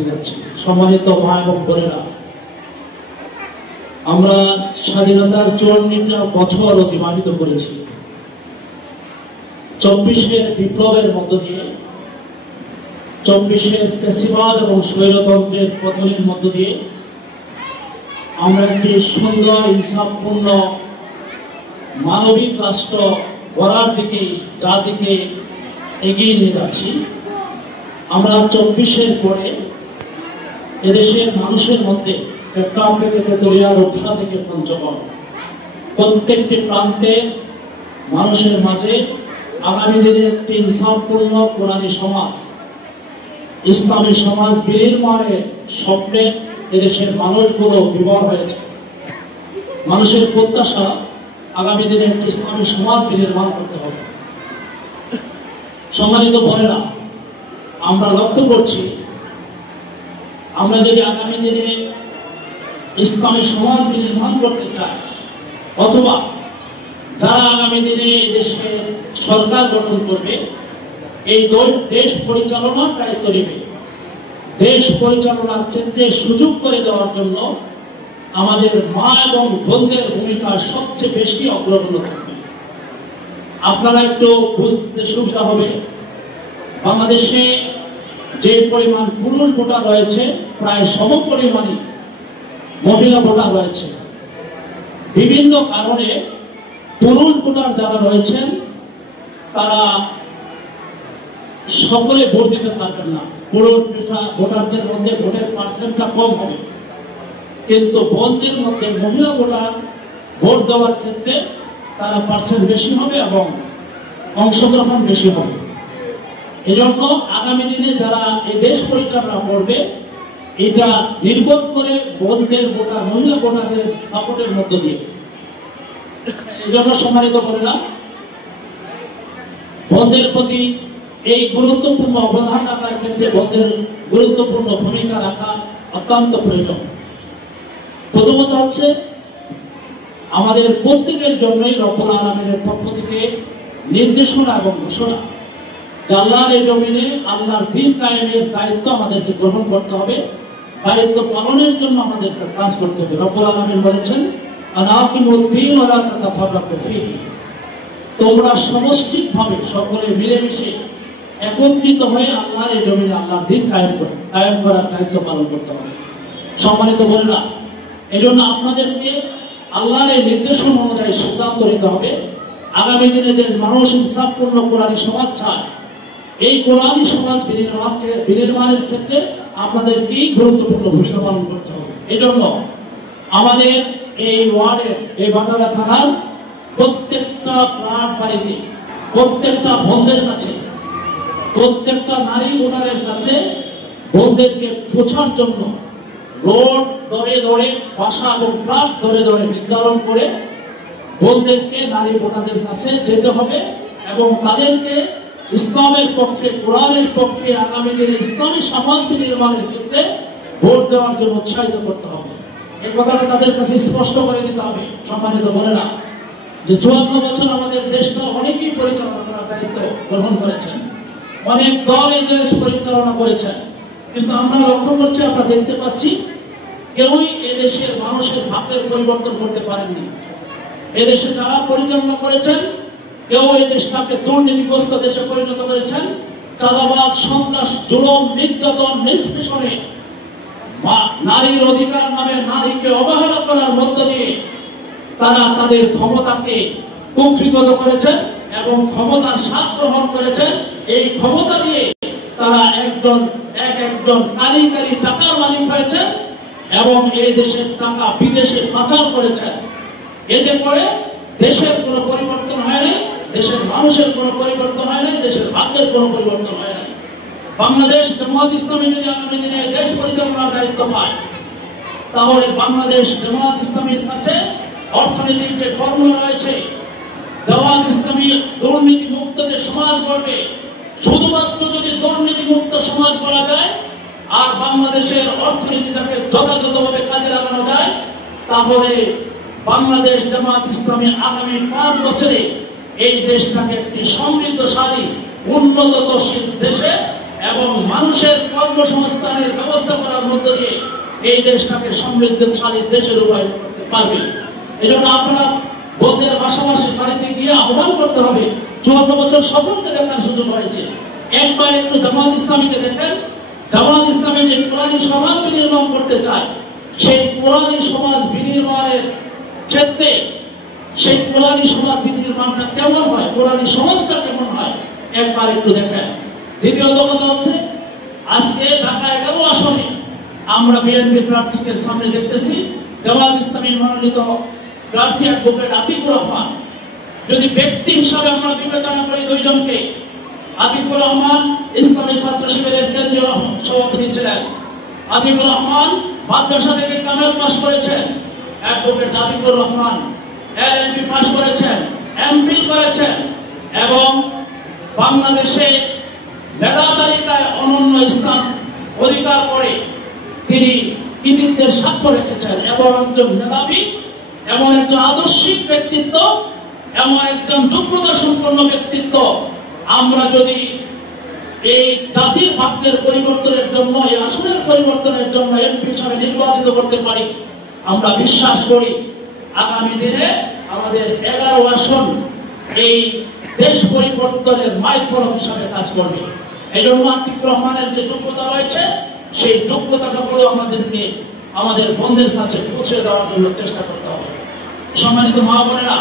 দিতে যাচ্ছি। সম্মানিত মা এবং বোনেরা, আমরা স্বাধীনতার 54টা বছর অতিবাহিত করেছি। 24-এর বিপ্লবের মধ্য দিয়ে, 24-এর ফ্যাসিবাদ এবং স্বৈরতন্ত্রের পতনের মধ্য দিয়ে আমরা একটি সুন্দর, ইনসাফপূর্ণ, মানবিক রাষ্ট্র গড়ার দিকে জাতিকে এগিয়ে নিয়ে যাচ্ছি। আমরা 24-এর পরে এদেশের মানুষের মধ্যে চট্টগ্রাম থেকে তেতুলিয়া, রূপসা থেকে পঞ্চগড়, প্রত্যেকটি প্রান্তে মানুষের মাঝে আগামী দিনে একটি ইনসাফপূর্ণ কোরআনী সমাজ, ইসলামী সমাজ বিনির্মাণের স্বপ্নে এদেশের মানুষগুলো বিভোর হয়েছে। মানুষের প্রত্যাশা আগামী দিনে একটি ইসলামী সমাজ বিনির্মাণ করতে হবে। সম্মানিত বোনেরা, আমরা লক্ষ্য করছি, আমরা যদি আগামী দিনে ইসলামী সমাজ বিনির্মাণ করতে চাই, অথবা যারা আগামী দিনে দেশে সরকার গঠন করবে, এই দেশ পরিচালনার দায়িত্ব নেবে, দেশ পরিচালনার ক্ষেত্রে সুযোগ করে দেওয়ার জন্য আমাদের মা এবং বোনদের ভূমিকা সবচেয়ে বেশি অগ্রগণ্য থাকবে। আপনারা একটু বুঝতে সুবিধা হবে, বাংলাদেশে যে পরিমাণ পুরুষ ভোটার রয়েছে প্রায় সম পরিমাণই মহিলা ভোটার রয়েছে। বিভিন্ন কারণে পুরুষ ভোটার যারা রয়েছেন তারা সকলে ভোট দিতে পারবেন না। পুরুষ ভোটারদের মধ্যে ভোটের পার্সেন্টটা কম হবে, কিন্তু বোনদের মধ্যে মহিলা ভোটার ভোট দেওয়ার ক্ষেত্রে তারা পার্সেন্ট বেশি হবে এবং অংশগ্রহণ বেশি হবে। এজন্য আগামী দিনে যারা এই দেশ পরিচালনা করবে, এটা নির্ভর করে বোনদের ভোটার, মহিলা ভোটারদের সাপোর্টের মধ্য দিয়ে। এই জন্য সম্মানিত বোনেরা, বোনদের প্রতি এই গুরুত্বপূর্ণ অবদান রাখার ক্ষেত্রে বোনদের গুরুত্বপূর্ণ ভূমিকা রাখা অত্যন্ত প্রয়োজন। প্রথমত হচ্ছে আমাদের প্রত্যেকের জন্যই রব্বুল আলামিনের পক্ষ থেকে নির্দেশনা এবং ঘোষণা, আল্লাহর এই জমিনে আল্লাহর দ্বীন কায়েমের দায়িত্ব আমাদেরকে গ্রহণ করতে হবে, দায়িত্ব পালনের জন্য আমাদেরকে কাজ করতে হবে। রব্বুল আলামিন বলেছেন, আনাকিমুদ্দীন ওয়া লা তাতাফাররাকু ফীহি, তোমরা সমষ্টিকভাবে সকলে মিলেমিশে একত্রিত হয়ে আল্লাহর এই জমিনে আল্লাহর দ্বীন কায়েম করার দায়িত্ব পালন করতে হবে। সম্মানিত বোনেরা, এজন্য আপনাদেরকে আল্লাহর এই নির্দেশনা অনুযায়ী সিদ্ধান্ত নিতে হবে। আগামী দিনে যে মানুষ ইনসাফপূর্ণ কোরআনী সমাজ চায়, এই কোরআনী সমাজ বিনির্মাণের ক্ষেত্রে আপনাদেরকেই গুরুত্বপূর্ণ ভূমিকা পালন করতে হবে। এজন্য আমাদের এই ওয়ার্ডের, এই বাটারা থানার প্রত্যেকটা প্রাণ বাড়িতে, প্রত্যেকটা বোনদের কাছে, প্রত্যেকটা নারী ভোটারের কাছে বোনদেরকে পৌঁছার জন্য রোড ধরে ধরে, ভাষা এবং প্রাণ ধরে ধরে নির্ধারণ করে বোনদেরকে, নারী ভোটারদের কাছে যেতে হবে এবং তাদেরকে ইসলামের পক্ষে, কোরআনের পক্ষে আগামী দিনে ইসলামী সমাজ নির্মাণের ক্ষেত্রে ভোট দেওয়ার জন্য উৎসাহিত করতে হবে। এই কথাটা তাদের কাছে স্পষ্ট করে দিতে হবে। সম্মানিত বোনেরা, যে 54 বছর আমাদের দেশটা অনেকেই পরিচালনা করার দায়িত্ব গ্রহণ করেছেন, অনেক দল এই দেশ পরিচালনা করেছেন, কিন্তু আমরা লক্ষ্য করছি, আমরা দেখতে পাচ্ছি কেউই এদেশের মানুষের ভাবের পরিবর্তন করতে পারেননি। এদেশে যারা পরিচালনা করেছেন, কেউ এই দেশটাকে দুর্নীতিগ্রস্ত দেশে পরিণত করেছেন। চাঁদাবাদ, সন্ত্রাস, জুলুম, নির্যাতন, নিষ্পেষণে, নারীর অধিকার নামে নারীকে অবহেলা করার মধ্য দিয়ে তারা তাদের ক্ষমতাকে কুক্ষিগত করেছেন এবং ক্ষমতার স্বাদ গ্রহণ করেছেন। এই ক্ষমতা দিয়ে তারা একজন কালি কালি টাকার মালিক হয়েছেন এবং এই দেশের টাকা বিদেশে পাচার করেছেন। এতে করে দেশের কোনো পরিবর্তন হয় না, দেশের মানুষের কোনো পরিবর্তন হয় না, দেশের ভাগ্যের কোনো পরিবর্তন হয় না। বাংলাদেশ জামায়াত ইসলামী যদি আগামী দিনে দেশ পরিচালনার দায়িত্ব পায়, তাহলে বাংলাদেশ জামায়াত ইসলামীর কাছে অর্থনৈতিক যে ফর্মুলা রয়েছে, জামায়াত ইসলামী দুর্নীতি মুক্ত যে সমাজ গড়বে, শুধুমাত্র যদি দুর্নীতি মুক্ত সমাজ করা যায় আর বাংলাদেশের অর্থনীতিটাকে যথাযথভাবে কাজে লাগানো যায়, তাহলে বাংলাদেশ জামায়াত ইসলামী আগামী 5 বছরে এই দেশটাকে একটি সমৃদ্ধশালী, উন্নতশীল দেশে এবং মানুষের কর্মসংস্থানের ব্যবস্থা এই দেশটাকে সমৃদ্ধশালী দেশে রূপায়ণ করতে পারবে। এজন্য আপনারা বন্ধের পাশাপাশি বাড়িতে গিয়ে আহ্বান করতে হবে। 54 বছর সকলকে দেখার সুযোগ হয়েছে, একবার একটু জামাত ইসলামীকে দেখেন। জামাত ইসলামী যে কোরআনী সমাজ বিনির্মাণ করতে চায়, সেই কোরআনী সমাজ বিনির্মাণের ক্ষেত্রে সেই কোরআনী সমাজ বিনির্মাণটা কেমন হয়, কোরআনী সমাজটা কেমন হয়, একবার একটু দেখেন। দ্বিতীয়ত কথা হচ্ছে, আজকে ঢাকা 11 আসনে আমরা বিএনপি প্রার্থীকে সামনে দেখতেছি। জামাত ইসলামী মনোনীত প্রার্থী অ্যাডভোকেট আতিকুর রহমান। যদি ব্যক্তি হিসাবে আমরা বিবেচনা করি দুইজনকে, আতিকুর রহমান ইসলামী ছাত্র শিবিরের কেন্দ্রীয় সভাপতি ছিলেন। আতিকুর রহমান মাদ্রাসা থেকে কামেল পাস করেছেন। Advocate Atikur Rahman LLB pass করেছেন, এমফিল করেছেন এবং বাংলাদেশে মেধা তালিকায় অনন্য স্থান অধিকার করে তিনি কৃতিত্বের স্বাক্ষর রেখেছেন। এমন একজন মেধাবী, এমন একজন আদর্শিক ব্যক্তিত্ব, এমন একজন যোগ্যতা সম্পন্ন ব্যক্তিত্ব আমরা যদি এই জাতির ভাগ্যের পরিবর্তনের জন্য, এই আসনের পরিবর্তনের জন্য এমপি হিসাবে নির্বাচিত করতে পারি, আমরা বিশ্বাস করি আগামী দিনে আমাদের 11 আসন এই দেশ পরিবর্তনের মাইলফলক হিসাবে কাজ করবে। এই জন্য আতিকুর রহমানের যে যোগ্যতা রয়েছে, সেই যোগ্যতাগুলো আমাদেরকে আমাদের বন্ধের কাছে পৌঁছে দেওয়ার জন্য চেষ্টা করতে হবে। সম্মানিত মা বোনেরা,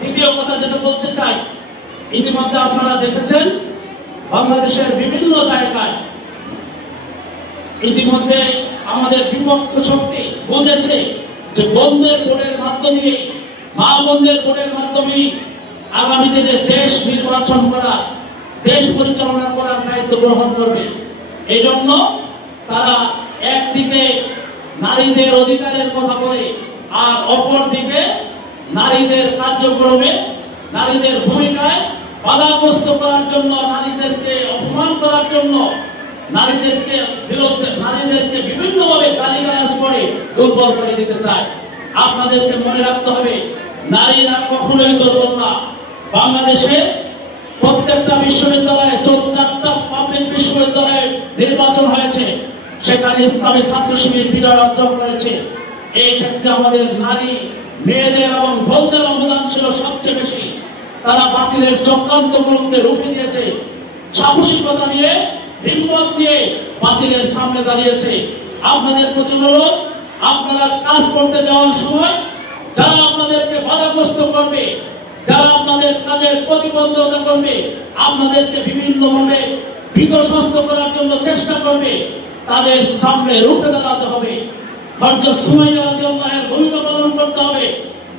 দ্বিতীয় কথা যেটা বলতে চাই, ইতিমধ্যে আপনারা দেখেছেন বাংলাদেশের বিভিন্ন জায়গায় ইতিমধ্যে আমাদের বিপক্ষ শক্তি বুঝেছে যে বন্ধের ভোটের মাধ্যমে, মা বন্ধের ভোটের মাধ্যমে আগামী দিনে দেশ নির্বাচন করা, দেশ পরিচালনা করার দায়িত্ব গ্রহণ করবে। এই জন্য তারা একদিকে নারীদের অধিকারের কথা বলে, আর অপরদিকে নারীদের কার্যক্রমে, নারীদের ভূমিকায় বাধাগ্রস্ত করার জন্য, নারীদেরকে অপমান করার জন্য, নারীদেরকে বিরুদ্ধে, নারীদেরকে বিভিন্নভাবে গালিগালাজ করে দুর্বল করে দিতে চায়। আপনাদেরকে মনে রাখতে হবে, নারীরা কখনোই দুর্বল না। বাংলাদেশে প্রত্যেকটা বিশ্ববিদ্যালয়ে 4টা পাবলিক বিশ্ববিদ্যালয়ে নির্বাচন হয়েছে, সেখানে ইসলামী ছাত্র শিবির বিজয় অর্জন করেছে। এই ক্ষেত্রে আমাদের নারী, মেয়েদের এবং বোনদের অবদান ছিল সবচেয়ে বেশি। তারা বাতিলের চক্রান্তগুলোকে রুখে দিয়েছে, সাহসিকতা নিয়ে, হিম্মত নিয়ে বাতিলের সামনে দাঁড়িয়েছে। আপনাদের প্রতি অনুরোধ, আপনারা কাজ করতে যাওয়ার সময় যারা আপনাদেরকে বাধাগ্রস্ত করবে, যারা আপনাদের কাজের প্রতিবন্ধকতা করবে, আপনাদেরকে বিভিন্নভাবে বিধ্বস্ত করার জন্য চেষ্টা করবে, তাদের সামনে রুখে দাঁড়াতে হবে। হযরত সুমাইয়া রাদিয়াল্লাহু আনহার ভূমিকা পালন করতে হবে।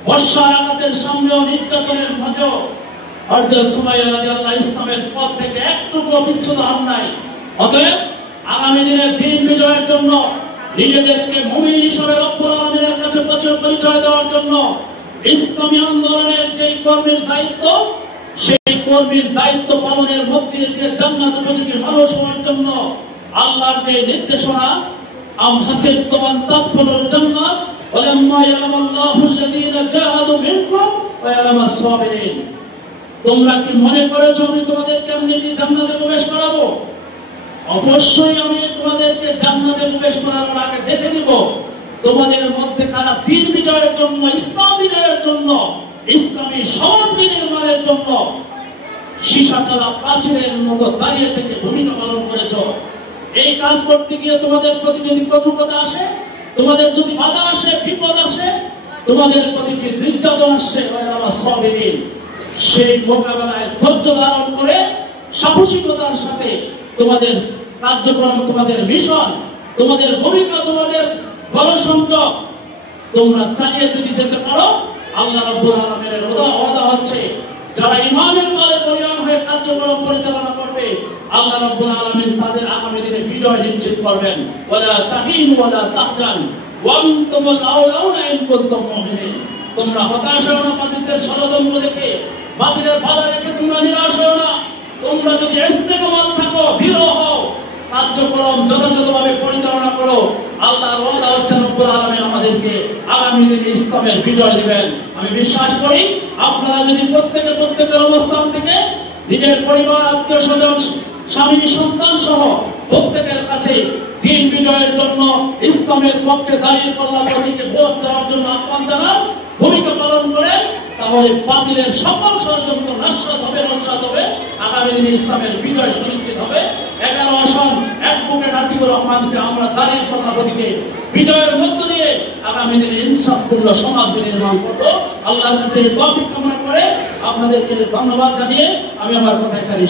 বর্ষার আঘাতের সামনেও, নির্যাতনের মাঝেও হযরত সুমাইয়া রাদিয়াল্লাহু ইসলামের পথ থেকে একটুকু বিচ্যুত হন নাই। অতএব আগামী দিনের দিন বিজয়ের জন্য, নিজেদেরকে মুমিন হিসেবে রব্বুল আলামিনের কাছে পরিচয় দেওয়ার জন্য ইসলামী আন্দোলনের যে কর্মের দায়িত্ব, সেই কর্মের দায়িত্ব পালনের মধ্যে দিয়ে জান্নাত উপযোগী মানুষ হওয়ার জন্য আল্লাহর যে নির্দেশনা, আম হাসিবতুম আন তাদখুলুল জান্নাত ওয়ালাম্মা ইয়ালামাল্লাহু আল্লাযীনা জাহাদু মিনকুম ওয়া ইয়ালামাস সাবিরিন। তোমরা কি মনে করেছো আমি তোমাদেরকে এমনি জান্নাতে প্রবেশ করাবো? অবশ্যই আমি তোমাদেরকে জান্নাতে প্রবেশ করানোর আগে দেখে নিব তোমাদের মধ্যে কারা দিন বিজয়ের জন্য, ইসলাম বিজয়ের জন্য, ইসলামী সমাজ নির্মাণের জন্য সীসাতলা প্রাচীরের মতো দাঁড়িয়ে থেকে ভূমিকা পালন করেছ। এই কাজ করতে গিয়ে তোমাদের প্রতি যদি প্রতিকূলতা আসে, তোমাদের যদি বাধা আসে, বিপদ আসে, তোমাদের প্রতি যে নির্যাতন আসে, সেই মোকাবেলায় ধৈর্য ধারণ করে সাহসিকতার সাথে তোমাদের কার্যক্রম, তোমাদের মিশন, তোমাদের ভূমিকা, তোমাদের গণসংযোগ তোমরা চালিয়ে যদি যেতে পারো, আল্লাহ রাব্বুল আলামিনের ওয়াদা হচ্ছে যারা ঈমানের বলে পরিণত হয়ে কার্যক্রম পরিচালনা করবে, আল্লাহ রাব্বুল আলামিন তাদের আগামী দিনে বিজয় নিশ্চিত করবেন। ওয়ালা তাহিনু ওয়ালা তাহজান ওয়া আনতুমুল আউলাউনা ইন কুনতুম মুমিনিন। তোমরা হতাশ হও না, বাতিলের ষড়যন্ত্র দেখে, বাতিলের বাধা দেখে তোমরা নিরাশ হও না। তোমরা যদি ইস্তেকামাত থাকো, দৃঢ় হও, কার্যক্রম যথাযথভাবে পরিচালনা করো, আল্লাহর ওয়াদা হচ্ছে রব্বুল আলামিন আমাদেরকে আগামী দিনে ইসলামের বিজয় দিবেন। আমি বিশ্বাস করি আপনারা যদি প্রত্যেকের অবস্থান থেকে নিজের পরিবার, আত্মীয় স্বজন, স্বামী, সন্তান সহ প্রত্যেকের কাছে দিন বিজয়ের জন্য ইসলামের পক্ষে দাঁড়িয়ে পাল্লা প্রতীকে ভোট দেওয়ার জন্য আহ্বান জানান, ভূমিকা পালন করে, তাহলে বাতিলের সকল ষড়যন্ত্র নস্যাৎ হবে। আগামী দিনে ইসলামের বিজয় সুনিশ্চিত হবে। 11 আসন অ্যাডভোকেট আতিকুর রহমানকে আমরা দাঁড়িয়ে পাল্লা প্রতীকে বিজয়ের মধ্য দিয়ে আগামী দিনে ইনসাফপূর্ণ সমাজ নির্মাণ করবো। আল্লাহর কাছে তৌফিক কামনা করে আপনাদেরকে ধন্যবাদ জানিয়ে আমি আমার কথা এখানে